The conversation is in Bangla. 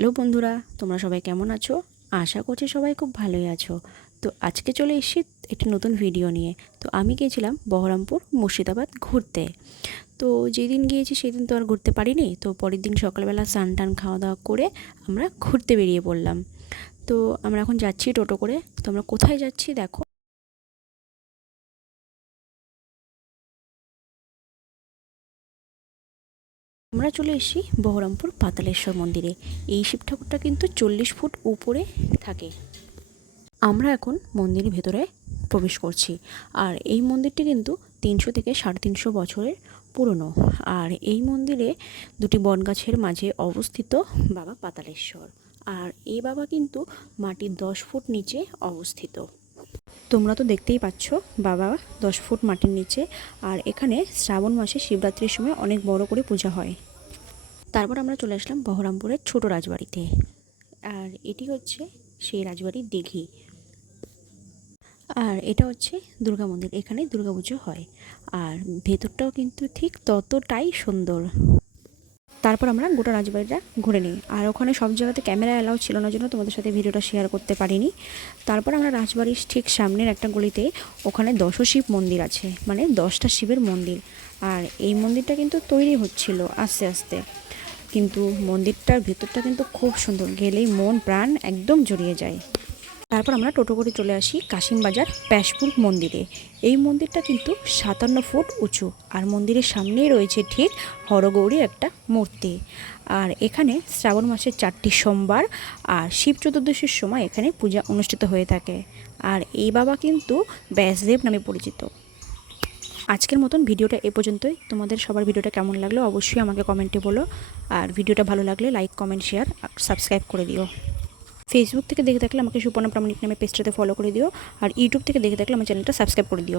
হ্যালো বন্ধুরা, তোমরা সবাই কেমন আছো? আশা করছি সবাই খুব ভালোই আছো। তো আজকে চলে এসেছি একটি নতুন ভিডিও নিয়ে। তো আমি গিয়েছিলাম বহরমপুর মুর্শিদাবাদ ঘুরতে। তো যেদিন গিয়েছি সেদিন তো আর ঘুরতে পারিনি। তো পরের দিন সকালবেলা স্নান টান খাওয়া দাওয়া করে আমরা ঘুরতে বেরিয়ে পড়লাম। তো আমরা এখন যাচ্ছি টোটো করে। তো আমরা কোথায় যাচ্ছি দেখো। আমরা চলে এসেছি বহরমপুর পাতালেশ্বর মন্দিরে। এই শিব ঠাকুরটা কিন্তু 40 ফুট উপরে থাকে। আমরা এখন মন্দিরের ভেতরে প্রবেশ করছি। আর এই মন্দিরটি কিন্তু 300 থেকে 350 বছরের পুরনো। আর এই মন্দিরে দুটি বটগাছের মাঝে অবস্থিত বাবা পাতালেশ্বর। আর এই বাবা কিন্তু মাটির 10 ফুট নিচে অবস্থিত। তোমরা তো দেখতেই পাচ্ছ বাবা 10 ফুট মাটির নিচে। আর এখানে শ্রাবণ মাসে শিবরাত্রির সময় অনেক বড় করে পূজা হয়। তারপর আমরা চলে আসলাম বহরমপুরের ছোট রাজবাড়িতে। আর এটি হচ্ছে সেই রাজবাড়ির দিঘি। আর এটা হচ্ছে দুর্গা মন্দির, এখানে দুর্গা পুজো হয়। আর ভেতরটাও কিন্তু ঠিক ততটাই সুন্দর। তারপর আমরা গোটা রাজবাড়িটা ঘুরে নিই। আর ওখানে সব জায়গাতে ক্যামেরা অ্যালাউ ছিল না, জন্য তোমাদের সাথে ভিডিওটা শেয়ার করতে পারিনি। তারপর আমরা রাজবাড়ির ঠিক সামনের একটা গলিতে ওখানে 10 শিব মন্দির আছে, মানে 10টা শিবের মন্দির। আর এই মন্দিরটা কিন্তু তৈরি হচ্ছিল আস্তে আস্তে, কিন্তু মন্দিরটার ভেতরটা কিন্তু খুব সুন্দর, গেলেই মন প্রাণ একদম জড়িয়ে যায়। তারপর আমরা টোটো করে চলে আসি কাশিমবাজার প্যাশপুর মন্দিরে। এই মন্দিরটা কিন্তু 57 ফুট উঁচু। আর মন্দিরের সামনেই রয়েছে ঠিক হরগৌরীর একটা মূর্তি। আর এখানে শ্রাবণ মাসের 4টি সোমবার আর শিব চতুর্দশীর সময় এখানে পূজা অনুষ্ঠিত হয়ে থাকে। আর এই বাবা কিন্তু ব্যাসদেব নামে পরিচিত। আজকের মতন ভিডিওটা এ পর্যন্তই। তোমাদের সবার ভিডিওটা কেমন লাগলো অবশ্যই আমাকে কমেন্টে বলো। আর ভিডিওটা ভালো লাগলে লাইক, কমেন্ট, শেয়ার আর সাবস্ক্রাইব করে দিও। ফেসবুক থেকে দেখে থাকলে আমাকে সুপর্ণা প্রামাণিক নামে পেজটাতে ফলো করে দিও। আর ইউটিউব থেকে দেখে থাকলে আমার চ্যানেলটা সাবস্ক্রাইব করে দিও।